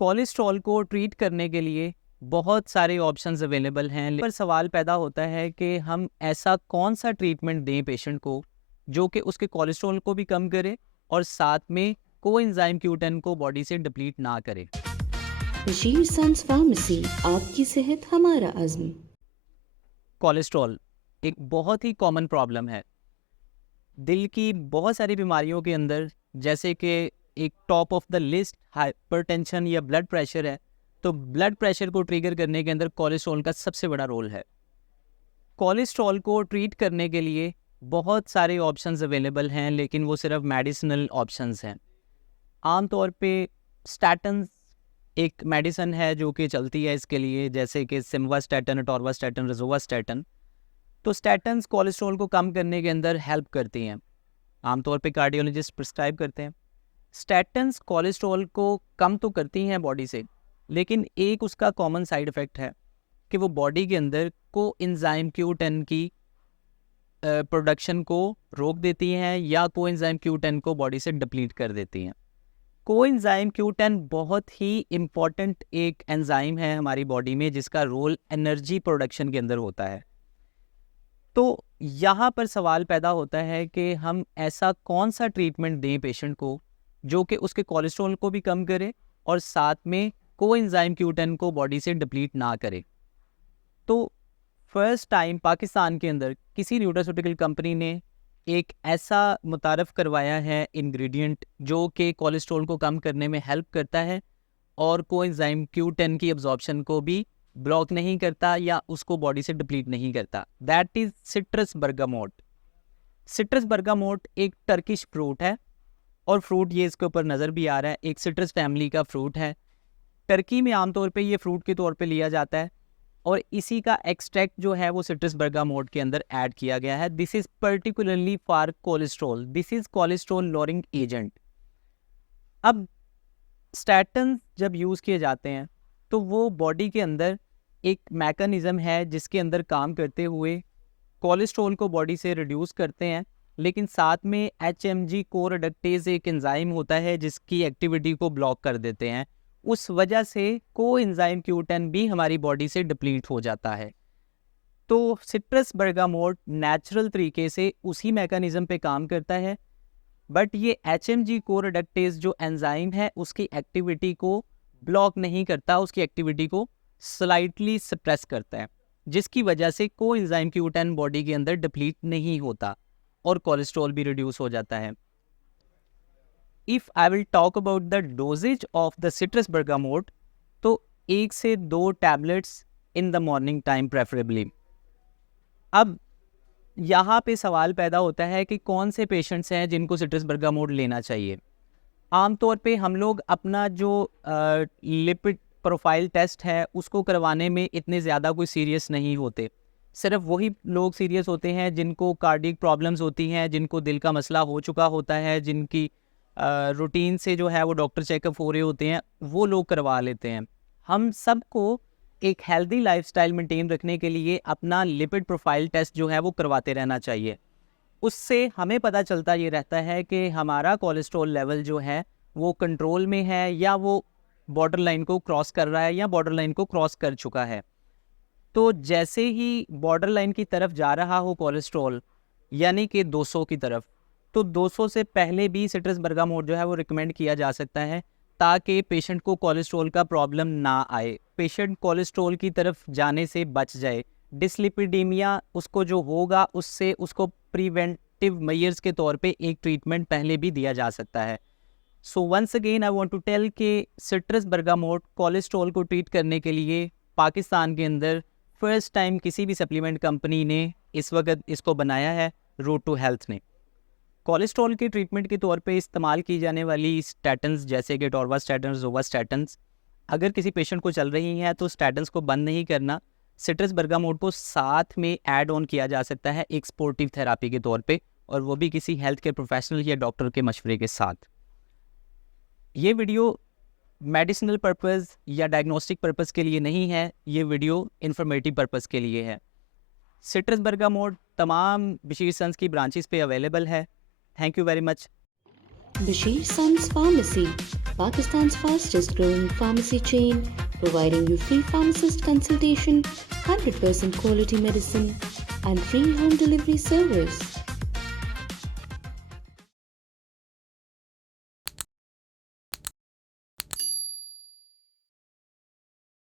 Cholesterol को treat करने के लिए बहुत सारे ऑप्शंस अवेलेबल हैं, पर सवाल पैदा होता है कि हम ऐसा कौन सा ट्रीटमेंट दें पेशेंट को जो कि उसके कोलेस्ट्रॉल को भी कम करे और साथ में कोएंजाइम Q10 को बॉडी से डिप्लीट ना करे। बशीर सन्स फार्मेसी, आपकी सेहत हमारा अज़्म। कोलेस्ट्रॉल एक बहुत ही कॉमन प्रॉब्लम है दिल की बहुत सारी बीमारियों के अंदर, जैसे कि एक top of the list hypertension या ब्लड प्रेशर है। तो ब्लड प्रेशर को ट्रिगर करने के अंदर कोलेस्ट्रॉल का सबसे बड़ा रोल है। कोलेस्ट्रॉल को ट्रीट करने के लिए बहुत सारे ऑप्शंस अवेलेबल हैं, लेकिन वो सिर्फ मेडिसिनल ऑप्शंस हैं। आमतौर पे स्टैटन एक मेडिसिन है जो कि चलती है इसके लिए, जैसे कि सिम्वास्टैटिन, अटोर्वास्टैटिन, रोज़ोवास्टैटिन। तो स्टैटन्स कोलेस्ट्रॉल को कम करने के अंदर हेल्प करती हैं, आमतौर पे कार्डियोलॉजिस्ट प्रिस्क्राइब करते हैं। स्टैटन्स कोलेस्ट्रॉल को कम तो करती हैं बॉडी से, लेकिन एक उसका कॉमन साइड इफ़ेक्ट है कि वो बॉडी के अंदर कोएंजाइम Q10 की प्रोडक्शन को रोक देती हैं या कोएंजाइम Q10 को बॉडी से डिप्लीट कर देती हैं। कोएंजाइम Q10 बहुत ही इम्पॉर्टेंट एक एंजाइम है हमारी बॉडी में, जिसका रोल एनर्जी प्रोडक्शन के अंदर होता है। तो यहाँ पर सवाल पैदा होता है कि हम ऐसा कौन सा ट्रीटमेंट दें पेशेंट को जो कि उसके कोलेस्ट्रॉल को भी कम करे और साथ में कोएंजाइम Q10 को बॉडी से डिप्लीट ना करे। तो फर्स्ट टाइम पाकिस्तान के अंदर किसी न्यूट्रास्यूटिकल कंपनी ने एक ऐसा मुतारफ़ करवाया है इंग्रेडिएंट जो कि कोलेस्ट्रॉल को कम करने में हेल्प करता है और कोएंजाइम Q10 की अब्जॉर्प्शन को भी ब्लॉक नहीं करता या उसको बॉडी से डिप्लीट नहीं करता। That is citrus bergamot. Citrus bergamot एक टर्किश फ्रूट है और फ्रूट ये इसके ऊपर नज़र भी आ रहा है, एक सिट्रस फैमिली का फ्रूट है। टर्की में आमतौर पे ये फ्रूट के तौर पे लिया जाता है और इसी का एक्सट्रैक्ट जो है वो सिट्रस बर्गामोट के अंदर ऐड किया गया है। This is particularly for cholesterol, this is cholesterol lowering agent. अब स्टैटन जब यूज़ किए जाते हैं तो वो बॉडी के अंदर एक मैकेनिज़्म है जिसके अंदर काम करते हुए कोलेस्ट्रॉल को बॉडी से रिड्यूस करते हैं, लेकिन साथ में HMG कोरेडक्टेज एक एंजाइम होता है जिसकी एक्टिविटी को ब्लॉक कर देते हैं। उस वजह से कोएंजाइम Q10 भी हमारी बॉडी से डिप्लीट हो जाता है। तो सिट्रस बर्गामोट नेचुरल तरीके से उसी मैकेनिज़्म पे काम करता है, बट ये HMG कोरेडक्टेज जो एंजाइम है उसकी एक्टिविटी को ब्लॉक नहीं करता, उसकी एक्टिविटी को स्लाइटली सप्रेस करता है, जिसकी वजह से कोएंजाइम Q10 बॉडी के अंदर डिप्लीट नहीं होता और कोलेस्ट्रॉल भी रिड्यूस हो जाता है। If I will talk about the doses of the citrus bergamot, तो 1 से 2 tablets in the morning time preferably. अब यहाँ पे सवाल पैदा होता है कि कौन से पेशेंट्स हैं जिनको सिट्रस बर्गामोट लेना चाहिए। आमतौर पे हम लोग अपना जो लिपिड प्रोफाइल टेस्ट है उसको करवाने में इतने ज़्यादा कोई सीरियस नहीं होते। सिर्फ वही लोग सीरियस होते हैं जिनको कार्डियक प्रॉब्लम्स होती हैं, जिनको दिल का मसला हो चुका होता है, जिनकी रूटीन से जो है वो डॉक्टर चेकअप हो रहे होते हैं, वो लोग करवा लेते हैं। हम सबको एक हेल्दी लाइफस्टाइल मेंटेन रखने के लिए अपना लिपिड प्रोफाइल टेस्ट जो है वो करवाते रहना चाहिए। उससे हमें पता चलता ये रहता है कि हमारा कोलेस्ट्रॉल लेवल जो है वो कंट्रोल में है या वो बॉर्डर लाइन को क्रॉस कर रहा है या बॉर्डर लाइन को क्रॉस कर चुका है। तो जैसे ही बॉर्डर लाइन की तरफ जा रहा हो कोलेस्ट्रॉल, यानी कि 200 की तरफ, तो 200 से पहले भी सिट्रस बर्गामोट जो है वो रिकमेंड किया जा सकता है ताकि पेशेंट को कोलेस्ट्रॉल का प्रॉब्लम ना आए, पेशेंट कोलेस्ट्रॉल की तरफ जाने से बच जाए। डिसलिपिडीमिया उसको जो होगा उससे उसको प्रिवेंटिव मेजर्स के तौर पे एक ट्रीटमेंट पहले भी दिया जा सकता है। So once again I want to tell कि सिट्रस बर्गामोट कोलेस्ट्रॉल को ट्रीट करने के लिए पाकिस्तान के अंदर फर्स्ट टाइम किसी भी सप्लीमेंट कंपनी ने इस वक्त इसको बनाया है, रूट टू हेल्थ ने। कोलेस्ट्रॉल के ट्रीटमेंट के तौर पे इस्तेमाल की जाने वाली स्टैटन्स जैसे कि अटोर्वास्टैटिन, रोज़ोवास्टैटिन्स, अगर किसी पेशेंट को चल रही हैं तो स्टैटन्स को बंद नहीं करना, सिट्रस बर्गामोट को साथ में ऐड ऑन किया जा सकता है एक स्पोर्टिव थेरापी के तौर पे, और वो भी किसी हेल्थ केयर प्रोफेशनल या डॉक्टर के मशवरे के साथ। ये वीडियो मेडिसिनल पर्पस या डायग्नोस्टिक पर्पस के लिए नहीं है, ये वीडियो इन्फॉर्मेटिव पर्पस के लिए है। सिट्रस बर्गामोट तमाम बशीर सन्स की ब्रांचेस पे अवेलेबल है। Thank you very much. Basheer Sons pharmacy, Pakistan's fastest growing pharmacy chain, providing you free pharmacist consultation, 100% quality medicine, and free home delivery service.